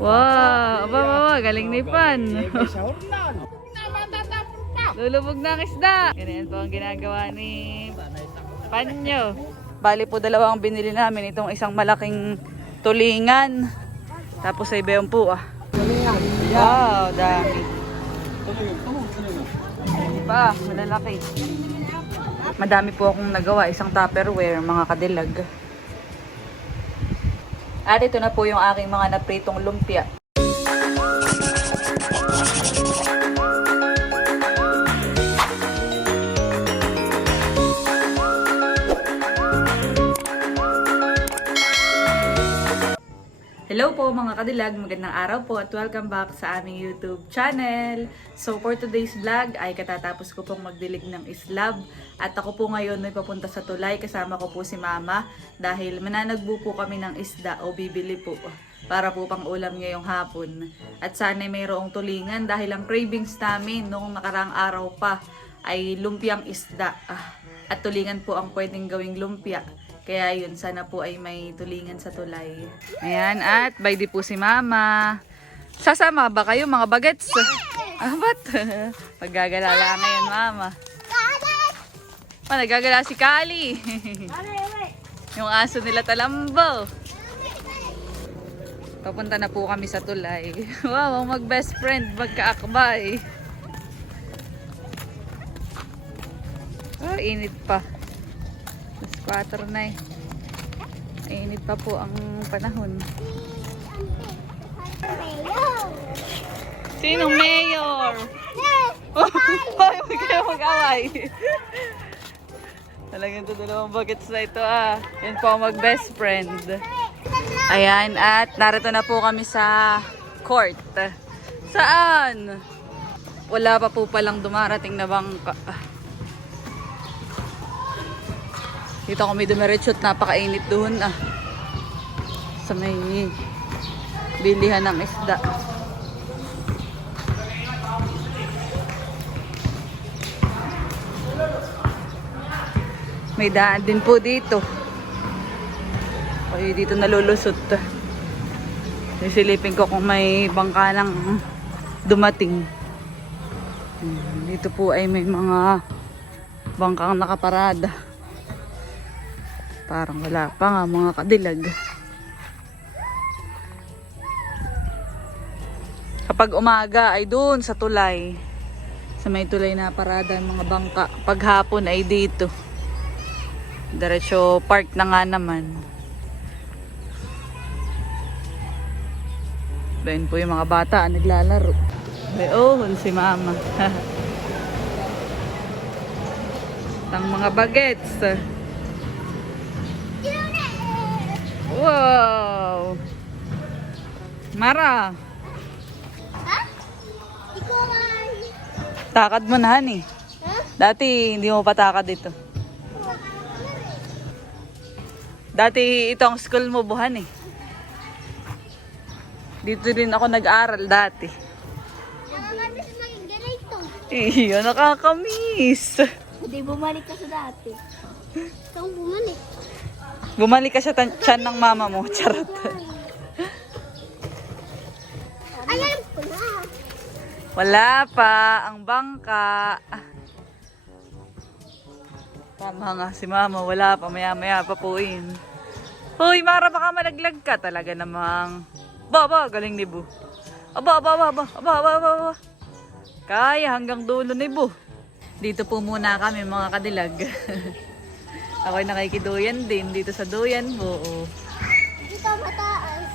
Wow, aba, aba, galing ni Pan. Lulubog na ang isda. Ganyan po ang ginagawa ni Panyo. Bali po dalawa ang binili namin. Itong isang malaking tulingan. Tapos iba yung po ah. Wow, dami. Pa, malalaki. Madami po akong nagawa. Isang tupperware, mga kadilag. At ito na po yung aking mga napritong lumpia. Hello po mga kadilag, magandang araw po at welcome back sa aming YouTube channel. So for today's vlog ay katatapos ko pong magdilig ng islab at ako po ngayon may papunta sa tulay kasama ko po si mama dahil mananagbo po kami ng isda o bibili po para po pang ulam ngayong hapon. At sana mayroong tulingan dahil ang cravings namin noong nakarang araw pa ay lumpiang isda. Ah, at tulingan po ang pwedeng gawing lumpia. Kaya yun, sana po ay may tulingan sa tulay. Ayan, at by di po si Mama. Sasama ba kayo mga bagets? Ah, ba't? Paggagala lang ngayon, Mama. Pa, nagagala si Kali. Yung aso nila talambo. Papunta na po kami sa tulay. Wow, ang mag-best friend, magkaakbay. Oh, init pa. Alas 4 na eh. Init pa po ang panahon. Sinong mayor? Oh, huwag kayo mag-away. Talagang ito dalawang buckets na ito ah. Yan po ang mag-best friend. Ayan, at narito na po kami sa court. Saan? Wala pa po palang dumarating na bangka. Dito kami dumiretso napakainit doon ah. Sa may bilihan ng isda. May daan din po dito. Ay, dito nalulusot. Sisilipin ko kung may bangka lang dumating. Hmm, Dito po ay may mga bangkang nakaparada. Parang wala pa nga mga kadilag. Kapag umaga ay doon sa tulay. Sa may tulay na parada ang mga bangka. Pag hapon ay dito. Diretso park na nga naman. Doon po yung mga bata naglalaro. Ay, oh, si mama. Ang mga bagets. Wow! Mara, Ha? Ikaw ay... takad mo na eh. Ha? Dati hindi mo patakad dito. Dati ito ang school mo buhan eh. Dito din ako nag-aral dati. Nakakamiss maging ganito. Iyo, nakakamiss. Hindi bumalik ka sa dati. Ikaw bumalik. Bumalik ka sa tan- tiyan ng mama mo. Charot. Alam ko na. Wala pa. Ang bangka. Tama nga si mama. Wala pa. Maya maya pa po yun. Hoy, Mara, baka malaglag ka. Talaga namang. Ba, ba, galing ni Bu. Aba, aba, aba, aba, aba, aba, aba, aba. Kaya hanggang dulo ni Bu. Dito po muna kami mga kadilag. Ako'y nakikiduyan din dito sa duyan oh. Dito mataas.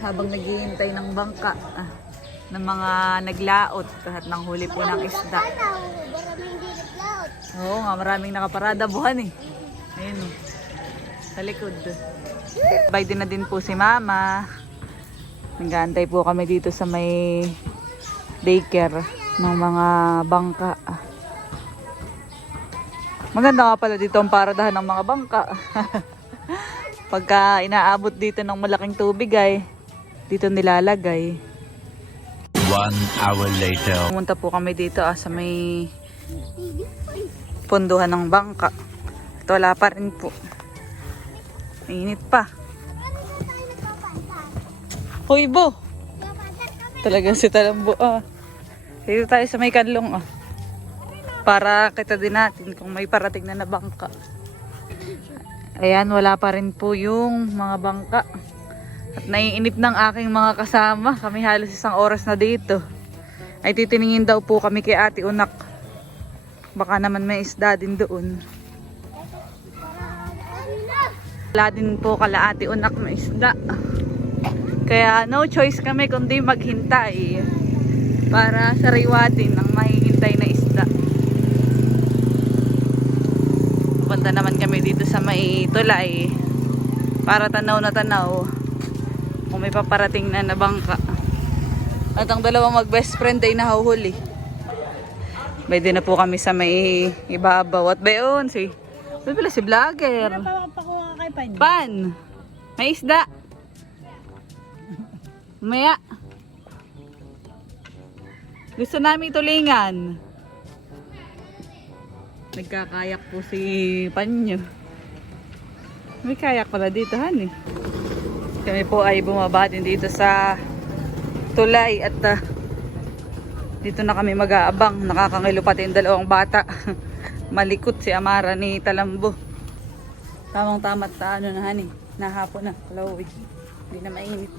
Habang naghihintay ng bangka. Ah, ng mga naglaot at ng huli po ng isda. Naglaot. Oo nga, maraming nakaparada buhan eh. Ayun oh. Sa likod. Bye din na din po si mama. Nag-aantay po kami dito sa may daycare ng mga bangka. Maganda nga pala dito ang paradahan ng mga bangka. Pagka inaabot dito ng malaking tubig ay dito nilalagay. One hour later. Pumunta po kami dito ah, sa may punduhan ng bangka. Ito wala pa rin po. Mainit pa. Hoy, Bo. Talaga si Talambo, ah. Dito tayo sa may kanlong, ah. Para kita din natin kung may parating na na bangka. Ayan, wala pa rin po yung mga bangka. At naiinip ng aking mga kasama. Kami halos isang oras na dito. Ay titiningin daw po kami kay Ate Unak. Baka naman may isda din doon. Wala din po kala Ate Unak na isda. Kaya no choice kami kundi maghintay para sariwatin ang mahihintay na isda. Punta naman kami dito sa may tulay para tanaw na tanaw kung may paparating na na bangka. At ang dalawang mag best friend ay nahuhuli. Pwede na po kami sa may ibabaw. At bayon si... Ano pala si vlogger? Pan. Pan! May isda! Maya! Gusto namin tulingan. Nagkakayak po si Panyo. May kayak pala dito, han eh. Kami po ay bumaba dito sa tulay at ah, dito na kami mag-aabang. Nakakangilo pati yung dalawang bata. Malikot si Amara ni Talambo. Tamang tamat sa ano na hani. Nahapon na. Kalawi. Hindi na mainit.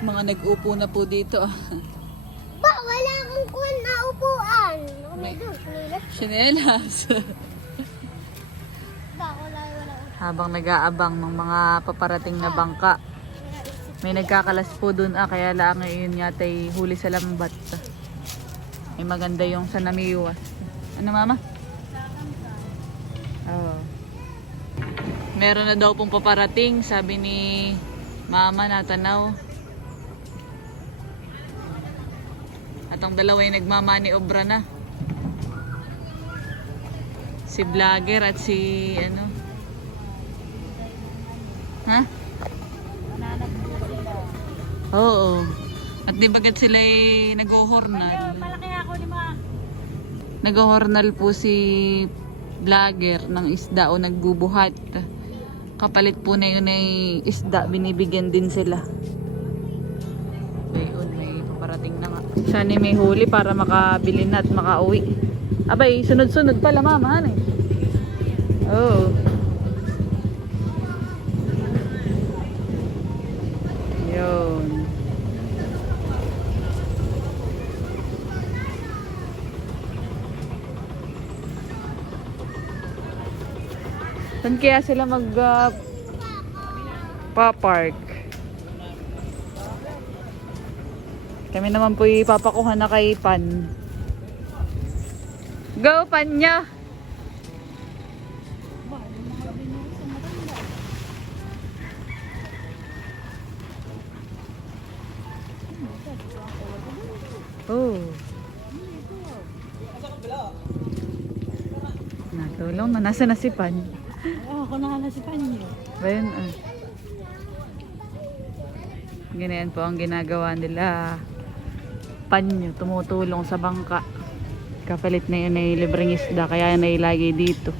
Mga nag-upo na po dito. Ba, wala kang kun na upuan. May doon, nilas. Chinelas. Ba, wala, wala. Habang nag-aabang ng mga paparating na bangka. May nagkakalas po dun ah, kaya lang ngayon yata ay huli sa lambat. Ay maganda yung sa namiwas. Ano mama? Oo. Meron na daw pong paparating, sabi ni mama natanaw. At ang dalawa ay nagmamani obra na. Si vlogger at si ano. Ha? Oo. At di bagat sila ay nag-hornal. Malaki ako ni ma. Nag-hornal po si vlogger ng isda o nagbubuhat. Kapalit po na yun ay isda, binibigyan din sila. Sana may huli para makabili na at makauwi. Abay, sunod-sunod pala mama, ano eh. Oo. Yun. Saan kaya sila mag uh, pa-park? Kami naman po ipapakuha na kay Pan. Go, Panya! Oh. Natulong na. Nasa na si Pan? Oo, ako nakalasipan niyo. Ayun, ah. Ganyan po ang ginagawa nila. Panyo, tumutulong sa bangka. Kapalit na yun ay libreng isda, kaya na ilagay dito.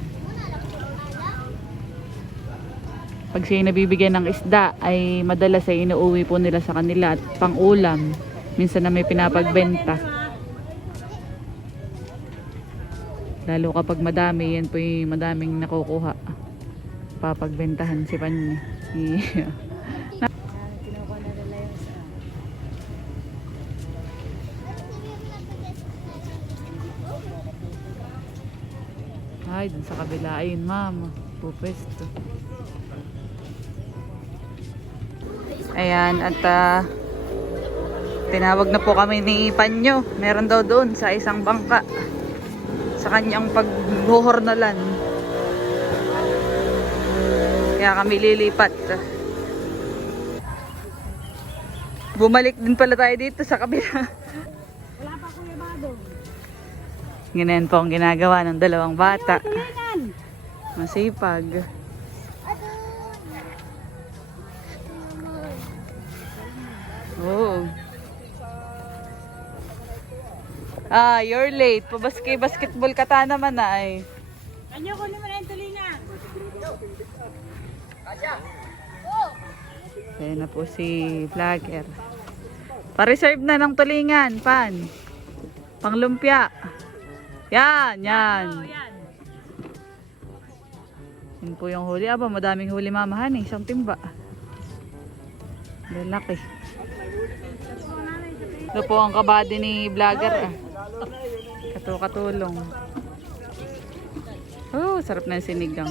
Pag siya nabibigyan ng isda, ay madalas ay inuuwi po nila sa kanila at pang ulam. Minsan na may pinapagbenta. Lalo kapag madami, yan po yung madaming nakukuha. Papagbentahan si Panyo. Yeah. Ay, dun sa kabila. Ayun, mama. Pupwesto. Ayan, at ah, tinawag na po kami ni Panyo. Meron daw doon sa isang bangka. Sa kanyang pagbuhornalan. Kaya kami lilipat. Bumalik din pala tayo dito sa kabila. Ganyan po ang ginagawa ng dalawang bata. Masipag. Oo. Ah, you're late. Pabaski basketball ka ta naman na ay. Kanyo ko naman ang tulingan. Ayan na po si vlogger. Pa-reserve na ng tulingan, pan. Panglumpia. Yan, yan. Yun po yung huli. Aba, madaming huli mamahan eh. Isang timba. Lalaki. Ito po ang kabady ni vlogger ah. Kato-katulong. Oh, sarap na yung sinigang.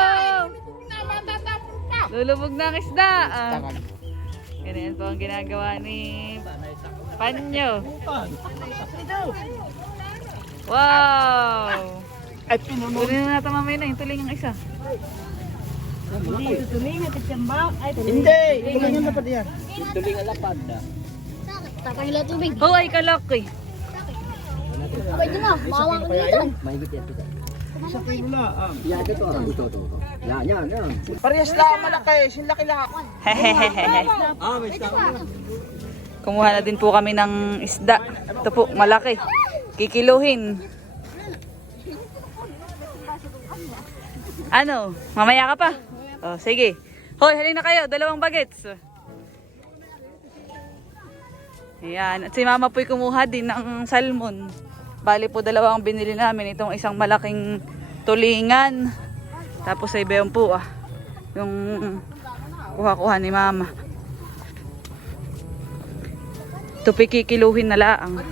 Lulubog na ang isda. Ah. Ganyan po ang ginagawa ni Panyo. Wow! At pinunod. Kunin na natin mamaya na yung tuling ang isa. Hindi. Tulingan dapat yan. Tulingan lapad na. Tatangin lang tubig. Oh, ay kalaki. Pwede na, mawa ka dito. Sa tula. Um. Ya, ito, ito, ito. Yan, yan, yan. Parehas lang malaki. Sinlaki lang. Hehehehe. Ah, may. Kumuha na din po kami ng isda. Ito po, malaki. Kikiluhin. Ano? Mamaya ka pa? Oh, sige. Hoy, halin na kayo. Dalawang bagets. Ayan. At si mama po'y kumuha din ng salmon. Bali po dalawang binili namin. Itong isang malaking tulingan. Tapos ay beyon po ah. Yung kuha-kuha ni mama. Ito pikikiluhin na laang.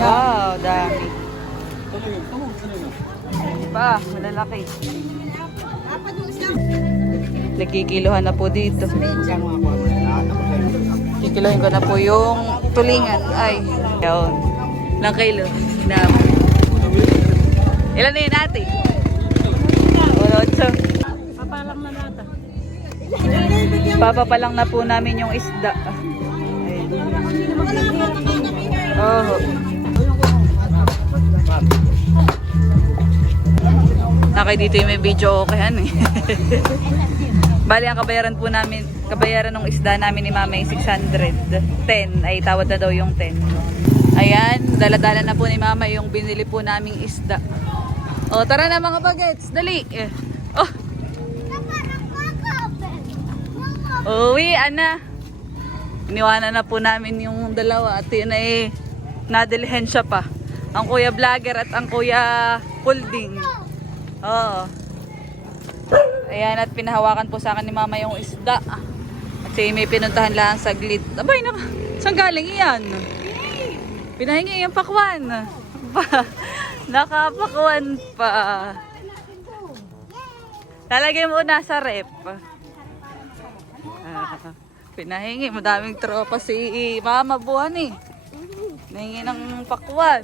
Wow, dami. Pa, malalaki. Nagkikiluhan na po dito. Kikiluhin ko na po yung tulingan. Ay, yun. Ilang kilo? Ilan na yun ate? Papapalang na po namin yung isda. Ayun. Oo. Nakay dito yung may video okayan eh. Bali, ang kabayaran po namin, kabayaran ng isda namin ni Mama ay 600. 10, ay tawad na daw yung 10. Ayan, dala-dala na po ni Mama yung binili po naming isda. O, tara na mga bagets, dali. Eh. Oh, uwi, ana. Iniwanan na po namin yung dalawa at yun ay nadilihensya pa. Ang kuya vlogger at ang kuya pulding. Oo. Ayan at pinahawakan po sa akin ni mama yung isda. At siya may pinuntahan lang saglit. Abay, naka, saan galing iyan? Pinahingi yung pakwan. Ba, nakapakwan pa. Lalagay mo na sa rep. Ah, pinahingi, madaming tropa si Mama Buwan eh. Nahingi ng pakwan.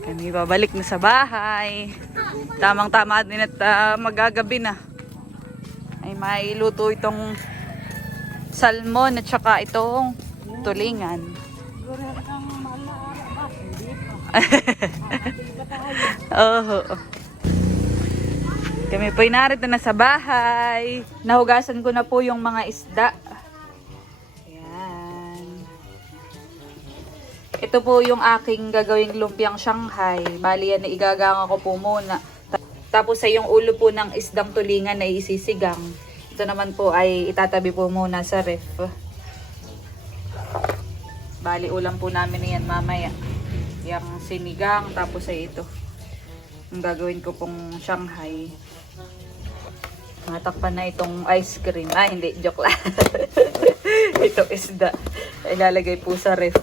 Kami babalik na sa bahay. Tamang-tama din at ah, magagabi na. Ay mailuto itong salmon at saka itong tulingan. Oo. Kami po narito na sa bahay. Nahugasan ko na po yung mga isda. Ayan. Ito po yung aking gagawing lumpiang Shanghai. Bali yan, igaganga ko po muna. Ta- Tapos ay yung ulo po ng isdang tulingan na isisigang. Ito naman po ay itatabi po muna sa ref. Bali ulam po namin yan mamaya. Yung sinigang, tapos ay ito. Ang gagawin ko pong Shanghai. Matakpan na itong ice cream. Ah, hindi. Joke lang. Ito isda. Ilalagay po sa ref.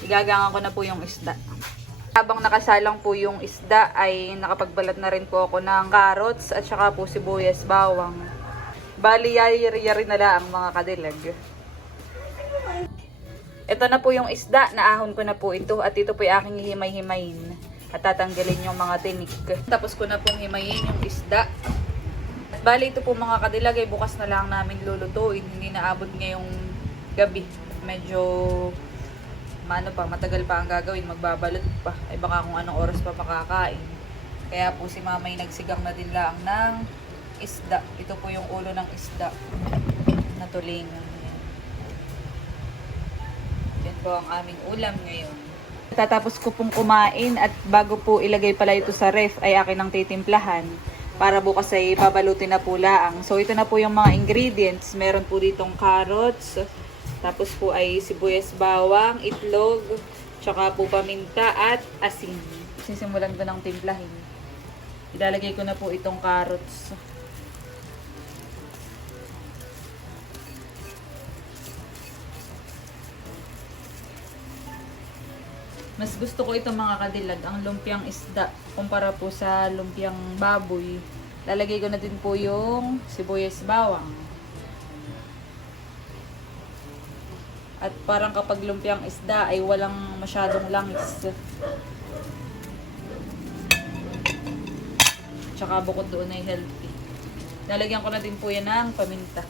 Igagangan ko na po yung isda. Habang nakasalang po yung isda ay nakapagbalat na rin po ako ng carrots at saka po sibuyas bawang. Bali, yari-yari na lang mga kadilag. Ito na po yung isda, naahon ko na po ito at ito po yung aking himay-himayin at tatanggalin yung mga tinik. Tapos ko na pong himayin yung isda. At bali ito po mga kadilag ay bukas na lang namin lulutuin. Hindi naabot ngayong gabi. Medyo maano pa, matagal pa ang gagawin, magbabalot pa. Ay baka kung anong oras pa makakain. Kaya po si mamay nagsigang na din lang ng isda. Ito po yung ulo ng isda na tulingan. Yan po ang aming ulam ngayon. Tatapos ko pong kumain at bago po ilagay pala ito sa ref ay akin ang titimplahan para bukas ay babalutin na po laang. So ito na po yung mga ingredients. Meron po ditong carrots, tapos po ay sibuyas bawang, itlog, tsaka po paminta at asin. Sisimulan ko ng timplahin. Ilalagay ko na po itong carrots. Mas gusto ko ito mga kadilag, ang lumpiang isda, kumpara po sa lumpiang baboy. Lalagay ko na din po yung sibuyas bawang. At parang kapag lumpiang isda ay walang masyadong langis. Tsaka bukod doon ay healthy. Lalagyan ko na din po yan ng paminta.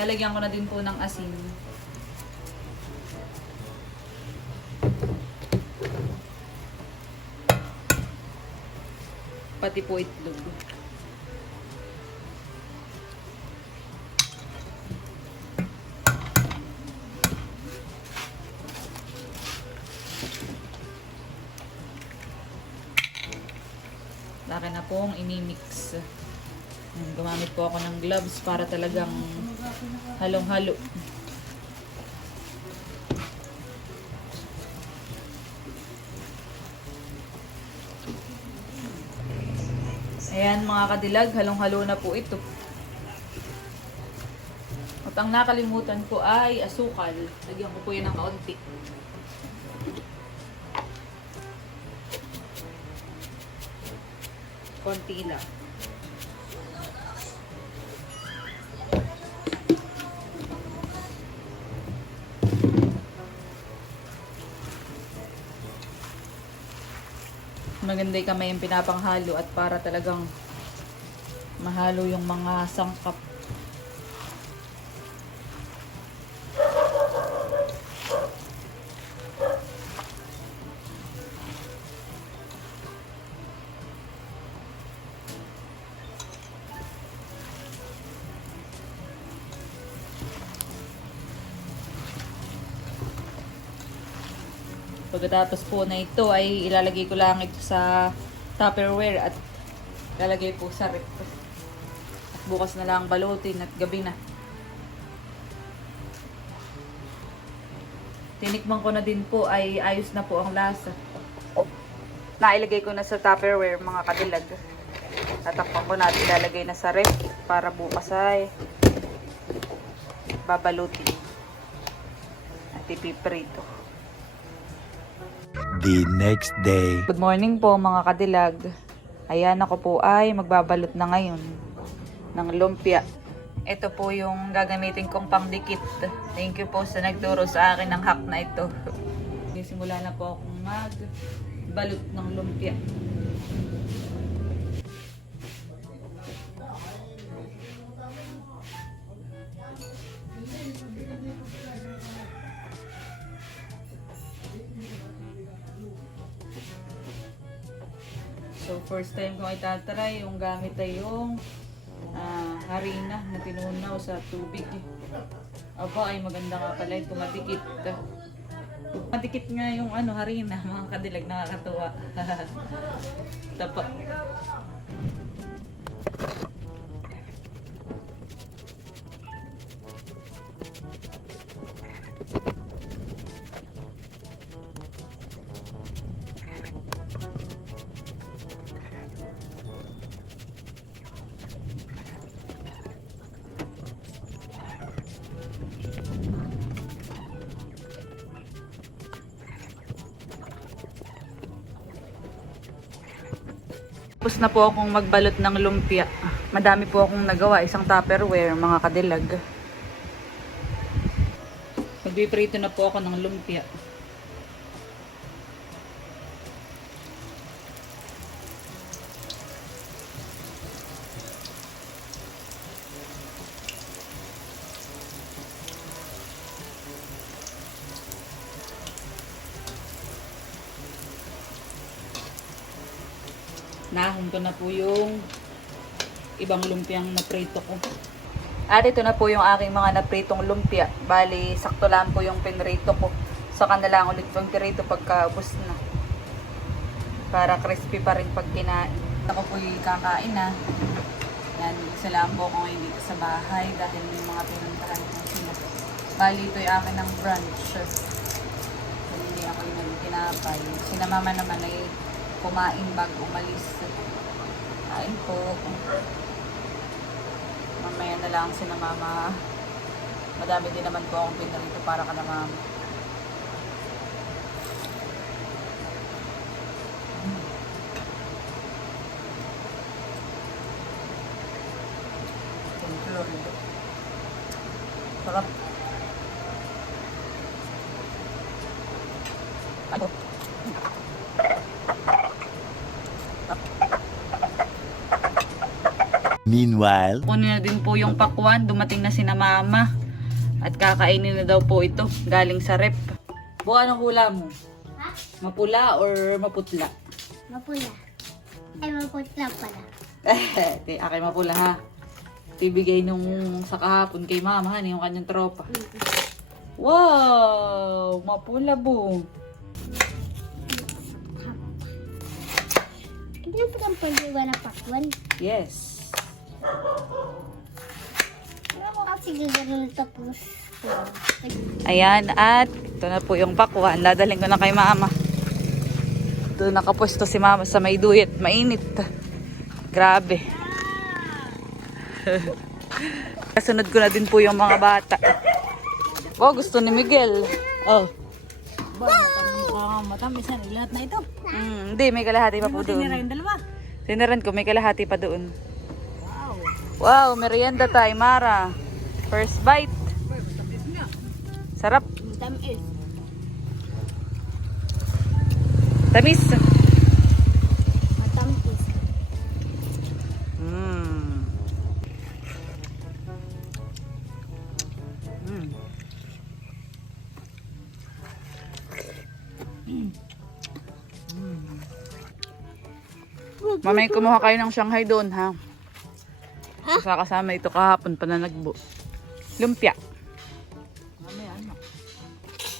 Lalagyan ko na din po ng asin. Pati po itlog. Laki na pong imimix. Gumamit po ako ng gloves para talagang halong-halo. Ayan mga kadilag, halong-halo na po ito. At ang nakalimutan ko ay asukal. Lagyan ko po yan ng kaunti. Konti lang. Maganda yung kamay yung pinapanghalo at para talagang mahalo yung mga sangkap. Pagkatapos po na ito ay ilalagay ko lang ito sa Tupperware at ilalagay po sa rep. At bukas na lang balutin at gabi na. Tinikman ko na din po ay ayos na po ang lasa. Nailagay ko na sa Tupperware mga kadilag. Tatakpan ko na at ilalagay na sa rep para bukas ay babalutin. At ipiprito. The next day. Good morning po mga kadilag. Ayan ako po ay magbabalot na ngayon ng lumpia. Ito po yung gagamitin kong pangdikit. Thank you po sa nagturo sa akin ng hack na ito. Simula na po akong magbalot ng lumpia. So, first time kong itatry, yung gamit ay yung ah, harina na tinunaw sa tubig. Aba, ay maganda nga pala ito, madikit. Madikit nga yung ano, harina, mga kadilag, nakakatuwa. Tapa. Tapos na po akong magbalot ng lumpia. Madami po akong nagawa. Isang tupperware, mga kadilag. Magpiprito na po ako ng lumpia. Ibang lumpiang naprito ko. At ito na po yung aking mga napritong lumpia. Bali, sakto lang po yung pinrito ko. Saka na lang ulit pang pirito pagka ubos na. Para crispy pa rin pag kinain. Ako po yung kakain na. Yan, isa lang po ako ngayon dito sa bahay dahil may mga pinuntahan ko sila. Bali, ito yung akin ng brunch. Hindi ako yung nagkinapay. Sina mama naman ay kumain bago umalis. Kain po. Mamaya na lang si na mama. Madami din naman po akong pinarito para ka na mama. Sarap. Ano? Meanwhile, Kunin na din po yung pakwan. Dumating na si na mama. At kakainin na daw po ito. Galing sa rep. Bu, anong hula mo? Ha? Mapula or maputla? Mapula. Ay, maputla pala. Di, akay mapula ha. Ibigay nung sa kahapon kay mama, han, yung kanyang tropa. Wow! Mapula bu. Hindi pa paliwa na pakwan. Yes. Ayan, at ito na po yung pakwan. Dadaling ko na kay mama. Ito nakapwesto si mama sa may duyet. Mainit. Grabe. Kasunod ko na din po yung mga bata. Oh, gusto ni Miguel. Oh. matamis na lahat na ito. Mm, hindi, may kalahati pa po doon. yung dalawa. Sinaran ko, may kalahati pa doon. Wow, merienda tayo, Mara. First bite. Sarap. Tamis. Tamis. Matamis. Mm. Mm. Mamay kumuha kayo ng Shanghai doon, ha? Kasama ito kahapon pa na nagbo. Lumpia. Mamaya ano?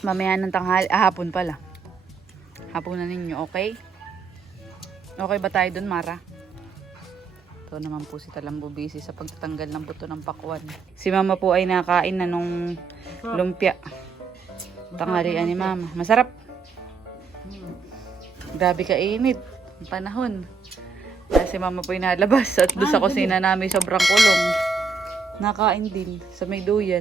Mamaya ng tanghali, ah, hapon pala. Hapon na ninyo, okay? Okay ba tayo doon, Mara? Ito naman po si Talambo busy sa pagtatanggal ng buto ng pakwan. Si mama po ay nakain na nung lumpia. Tanghalian ni mama. Masarap. Grabe kainit. Ang panahon. Si mama po nalabas at doon sa kusina namin sobrang kulong. Nakain din sa may duyan.